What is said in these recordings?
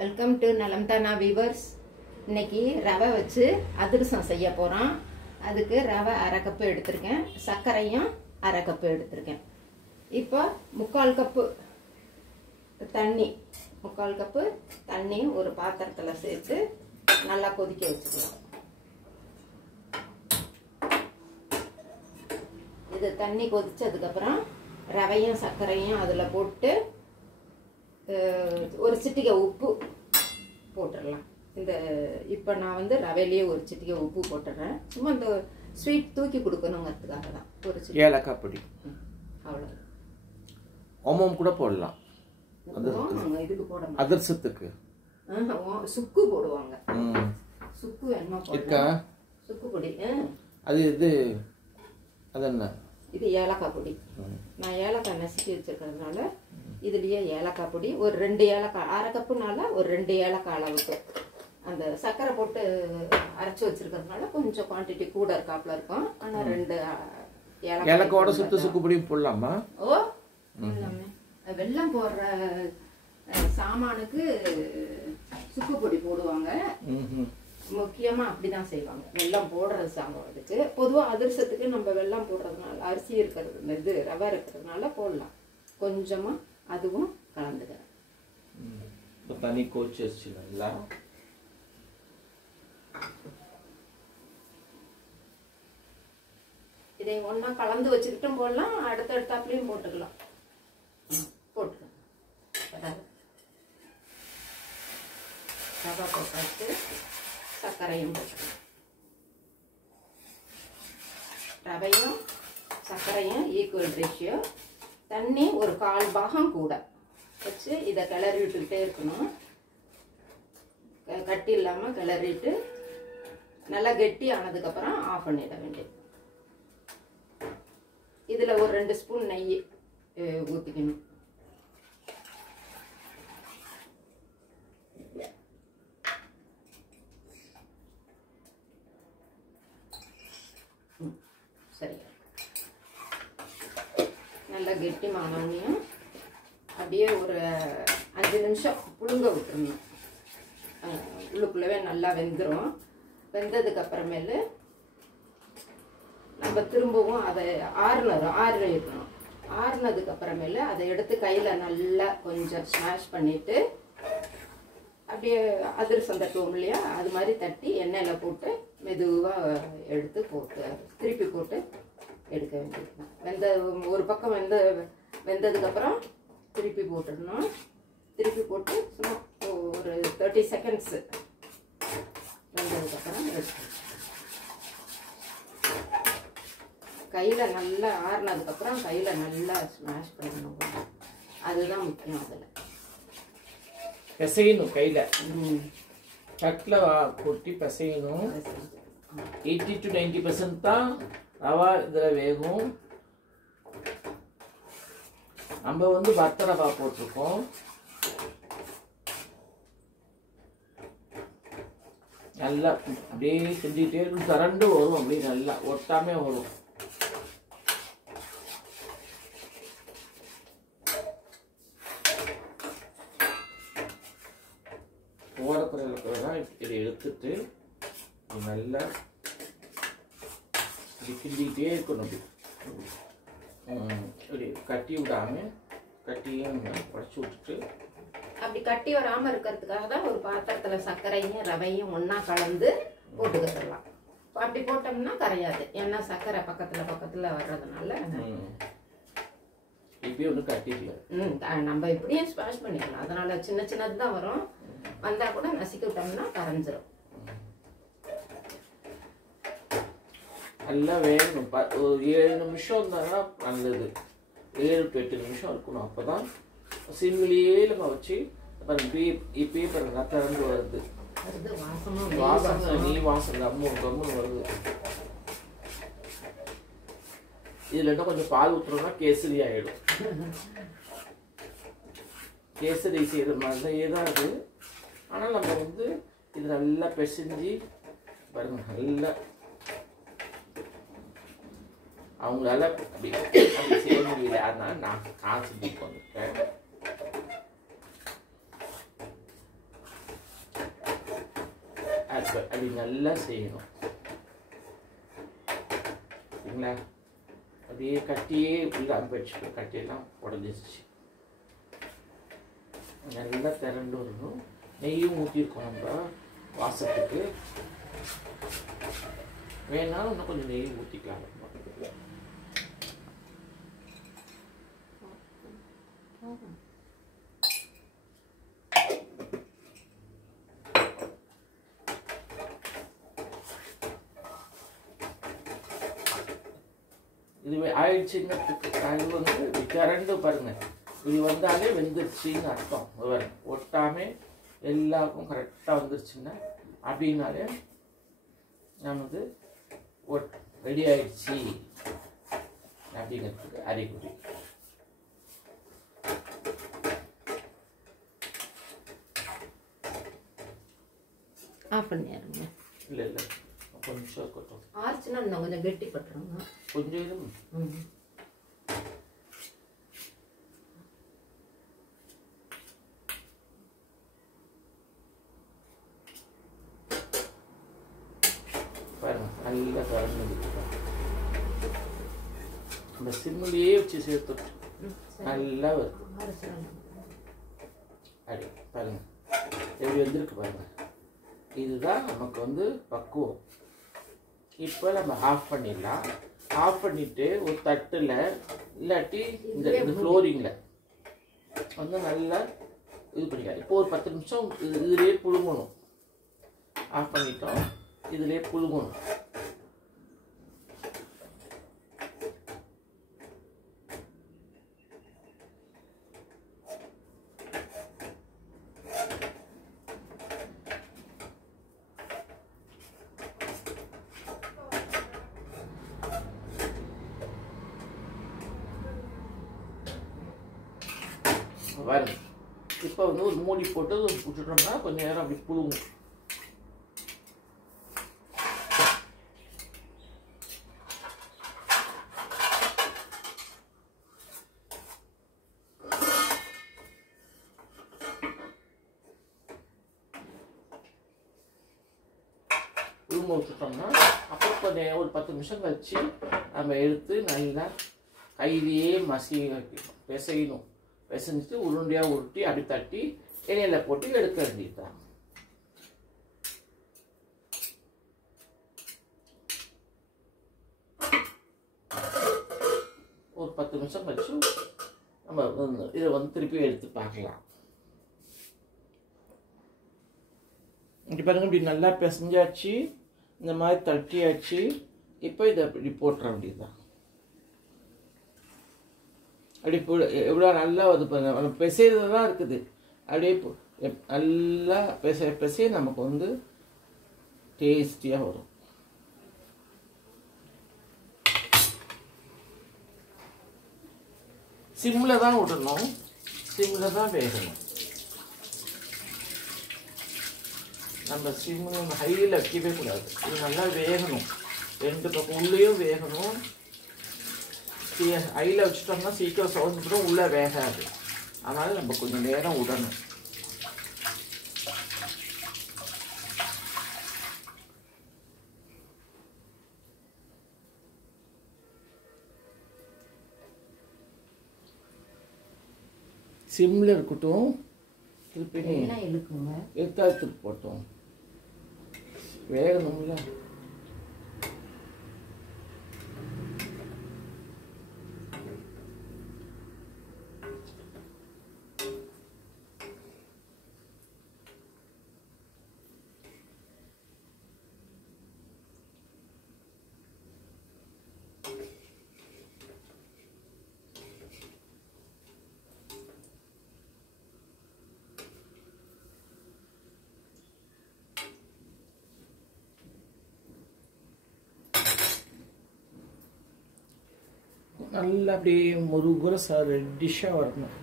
Welcome to நலம்தானா viewers. இன்னைக்கு ரவை வச்சு அதிரசம் செய்ய போகிறோம். அதுக்கு ரவை அரை கப்பு எடுத்திருக்கேன், சர்க்கரையும் அரை கப்பு எடுத்திருக்கேன். இப்போ 3/4 கப்பு தண்ணி ஒரு பாத்திரத்தில் சேர்த்து நல்லா கொதிக்க வச்சுக்கலாம். இது தண்ணி கொதிச்சதுக்கப்புறம் ரவையும் சர்க்கரையும் அதில் போட்டு ஒரு சிட்டிகை உப்பு போட்டுடலாம். இப்போ நான் ரவையிலேயே ஒரு சிட்டிகை உப்பு போட்டுடுறேன். சும்மா இந்த ஸ்வீட் தூக்கி கொடுக்கணுங்கிறதுக்காக தான். ஒரு சிட்டிகை ஏலக்காய் பொடி, அவ்வளோ. ஓமம் கூட போடலாம். இதுக்கு போட அதிரசத்துக்கு சுக்கு போடுவாங்க. சுக்கு என்ன போடுறேன், சுக்கு பொடி. அது அது என்ன, இது ஏலக்காய் பொடி. நான் ஏலக்காய் நசுக்கி வச்சிருக்கிறதுனால இதுலயே ஏலக்காய் பொடி ஒரு 2 ஏலக்காய், அரை கப்புனால ஒரு 2 ஏலக்காய் அளவுக்கு. அந்த சர்க்கரை போட்டு அரைச்சி வச்சிருக்கிறதுனால கொஞ்சம் குவான்டிட்டி கூட இருக்காப்புல இருக்கும். ஆனா 2 ஏலக்காயோட சுத்து சுக்கு பொடி போடலாமா? ஓ, வெல்லம் போடுற சாமானுக்கு சுக்கு பொடி போடுவாங்க. முக்கியமா அப்படிதான் செய்வாங்க. வெல்லம் போடுறது சாமானுக்கு. பொதுவா அதிரசத்துக்கு நம்ம வெல்லம் போடுறதுனால, அரிசி இருக்கிறது இது ரவை இருக்கிறதுனால போடலாம். கொஞ்சமா அதுவும் கலந்துக்கிறேன். தனி கோச்சு வச்சுங்களா? இதை ஒன்னா கலந்து வச்சுக்கிட்டும் போடலாம், அடுத்தடுத்தாப்புலயும் போட்டுக்கலாம். போட்டுக்கலாம். ரவை போட்டாச்சு, சர்க்கரையும் போட்டுக்கலாம். ரவையும் சர்க்கரையும் ஈக்குவல் ரேஷியோ. தண்ணி ஒரு 1/4 பாகம் கூட வச்சு இதை கிளறி விட்டுக்கிட்டே இருக்கணும். கட்டி இல்லாமல் கிளறிட்டு நல்லா கெட்டி ஆனதுக்கப்புறம் ஆஃப் பண்ணிட வேண்டியது. இதில் ஒரு 2 ஸ்பூன் நெய் ஊற்றிக்கணும். சரி, நல்லா கெட்டி மானோன்னையும் அப்படியே ஒரு 5 நிமிஷம் புழுங்க விட்டுருணும். உள்ளுக்குள்ளவே நல்லா வெந்துடும். வெந்ததுக்கு அப்புறமேலு நம்ம திரும்பவும் அதை ஆறுனதுக்கு அப்புறமேலு அதை எடுத்து கையில நல்லா கொஞ்சம் ஸ்மாஷ் பண்ணிட்டு அப்படியே அதிரசம் தட்டுவோம் இல்லையா, அது மாதிரி தட்டி எண்ணெயில போட்டு மெதுவா எடுத்து போட்டு திருப்பி போட்டு எடுக்க வேண்டியது. ஒரு பக்கம் வெந்ததுக்கு அப்புறம் திருப்பி போட்டுடணும். திருப்பி போட்டு சும்மா ஒரு 30 செகண்ட்ஸ் வெந்ததுக்கு அப்புறம் எடுக்கணும். கையில நல்லா ஆறுனதுக்கு அப்புறம் கையில நல்லா ஸ்மாஷ் பண்ணணும். அதுதான் முக்கியம். அதுல பிசையணும், கையில தட்டில் கொட்டி பிசையணும். 80 to 90% தான் ரவா இதில் வேகும். நம்ம வத்த ரவா போட்டிருக்கோம். நல்லா அப்படியே செஞ்சுக்கிட்டே இருக்கும். திரண்டு வரும், அப்படியே நல்லா ஒட்டாமே வரும். ஓரக்குறையில் இதை எடுத்துட்டு நல்லா கிண்டிகிட்டே இருக்கணும். அப்படி கட்டி விடாம கட்டியும் உடச்சி விட்டுட்டு, அப்படி கட்டி வராம இருக்கிறதுக்காக தான் ஒரு பாத்திரத்துல சர்க்கரையும் ரவையும் ஒன்னா கலந்து போட்டுக்கலாம். அப்படி போட்டோம்னா கரையாது. ஏன்னா சர்க்கரை பக்கத்துல வர்றதுனால இப்பயே ஒன்றும் கட்டிக்கல. நம்ம இப்படியும் ஸ்மாஷ் பண்ணிக்கலாம். அதனால சின்ன சின்னதுதான் வரும். வந்தா கூட நசுக்கி விட்டோம்னா கரைஞ்சிரும். நல்லா வேகணும். ஒரு 7 நிமிஷம் இருந்தாங்கன்னா நல்லது. 7 to 8 நிமிஷம் இருக்கணும். அப்போதான் சிம்மிலேயே நம்ம வச்சு இப்பயே பாருங்க திறந்து வருது. வாசனை நெய் வாசனை கம்முன்னு வருது. இதுல இன்னும் கொஞ்சம் பால் ஊற்றுறோம்னா கேசரி ஆயிடும். கேசரி செய்யற மாதிரியே தான் அது. ஆனால் நம்ம இது நல்லா பிசைஞ்சு பாருங்க. நல்லா அவங்களால அப்படி செய்ய முடியல. அதனால நான் செஞ்சுட்டு வந்துட்டேன். இப்போ அப்படி நல்லா செய்யணும் சரிங்களா. அப்படியே கட்டியே இல்லாமல் போயிடுச்சு, கட்டியெல்லாம் உடஞ்சிருச்சு. நல்லா திரண்டு வரணும். நெய்யும் ஊற்றிருக்கோம் நம்ம வாசத்துக்கு. வேணாலும் இன்னும் கொஞ்சம் நெய் ஊற்றிக்கலாம். இது ஆயிடுச்சுங்கிறதுக்கு அது வந்து திரண்டு பாருங்க. இது வந்தாலே வெந்துருச்சின்னு அர்த்தம். ஒட்டாமல் எல்லாருக்கும் கரெக்டாக வந்துருச்சுன்னா அப்படின்னாலே நான் வந்து ரெடி ஆயிடுச்சு அப்படிங்கிறதுக்கு அறிகுறி. ஆஃப் பண்ணிடுங்க. இல்லை இல்லை கொஞ்சம் இருக்கட்டும். ஆச்சுன்னா இன்னும் கொஞ்சம் கெட்டி பட்டுருங்க. கொஞ்சம் இது பாருங்க நல்லா கலந்து விட்டுருக்கோம். இந்த சிம்மிலேயே வச்சு சேர்த்து நல்லா வருது. அப்படி பாருங்க எப்படி வந்திருக்கு பாருங்க. இதுதான் நமக்கு வந்து பக்குவம். இப்போ நம்ம ஆஃப் பண்ணிடலாம். ஆஃப் பண்ணிவிட்டு ஒரு தட்டில் இல்லாட்டி இந்த ஃப்ளோரிங்கில் வந்து நல்லா இது பண்ணிக்கலாம். இப்போ ஒரு 10 நிமிஷம் இதுலேயே புழுங்கணும். ஆஃப் பண்ணிட்டோம், இதுலேயே புழுங்கணும். பாருங்க இப்போ வந்து ஒரு மூடி போட்டு விட்டுட்டோம்னா கொஞ்சம் நேரம் அப்படி புழுங்கும். புழுங்க விட்டுட்டோம்னா அப்புறம் கொஞ்சம் ஒரு 10 நிமிஷம் கழிச்சு நம்ம எடுத்து நல்லா கையிலேயே பிசையணும். பிசைஞ்சிட்டு உருண்டையாக உருட்டி அப்படி தட்டி இலையில போட்டு எடுக்க வேண்டியதுதான். ஒரு 10 நிமிஷம் கழிச்சு நம்ம இதை வந்து திருப்பி எடுத்து பார்க்கலாம். இப்படி பாருங்க, இப்படி நல்லா பிசைஞ்சாச்சு, இந்த மாதிரி தட்டியாச்சு. இப்போ இதை இப்படி போட்டுற வேண்டியதுதான். அப்படி எவ்வளோ நல்லா வருது பாருங்க. பிசைறது தான் இருக்குது. அப்படியே நல்லா பிசைய நமக்கு வந்து டேஸ்டியாக வரும். சிம்மில் தான் விடணும், சிம்மில் தான் வேகணும். நம்ம சிம்மில் ஹையில் வைக்கவே கூடாது. இது நல்லா வேகணும், 2 பக்கம் உள்ளேயும் வேகணும். ஹையில் வச்சுட்டோம்னா சீக்கிரம் சவுந்துடும், உள்ளே வேகாது. அதனால் நம்ம கொஞ்சம் நேரம் விடணும். சிம்மில் இருக்கட்டும். திருப்பி எடுத்து போட்டோம், வேகணும்ல. நல்லா அப்படியே முருகுற ரெட்டிஷாக வரணும்.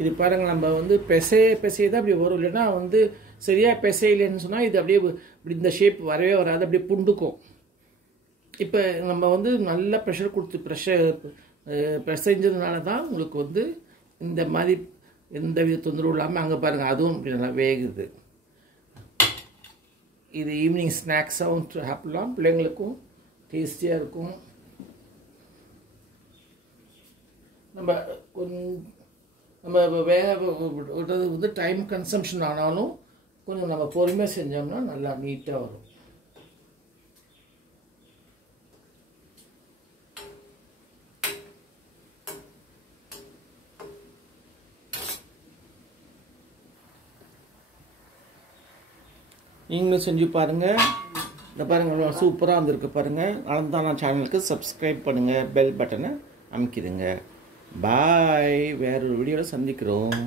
இது பாருங்கள், நம்ம வந்து பிசைய தான் அப்படி வரும். இல்லைன்னா வந்து சரியாக பிசையில்லைன்னு சொன்னால் இது அப்படியே இப்படி இந்த ஷேப் வரவே வராது, அப்படியே புண்டுக்கும். இப்போ நம்ம வந்து நல்லா ப்ரெஷர் கொடுத்து பிசைஞ்சதுனால தான் உங்களுக்கு வந்து இந்த மாதிரி எந்த வித தொந்தரவு இல்லாமல் அங்கே பாருங்கள் அதுவும் இப்படி நல்லா வேகுது. இது ஈவினிங் ஸ்நாக்ஸாகவும் சாப்பிடலாம், பிள்ளைங்களுக்கும் டேஸ்டியாக இருக்கும். நம்ம வேக விடுறது வந்து டைம் கன்சம்ஷன் ஆனாலும் கொஞ்சம் நம்ம பொறுமையாக செஞ்சோம்னா நல்லா நீட்டாக வரும். நீங்களும் செஞ்சு பாருங்கள். இந்த பாருங்கள் சூப்பராக வந்திருக்கு பாருங்கள். நலந்தானா சேனலுக்கு சப்ஸ்கிரைப் பண்ணுங்கள், பெல் பட்டனை அமைக்கிடுங்க. பாய். வேறொரு வீடியோவில் சந்திக்கிறோம்.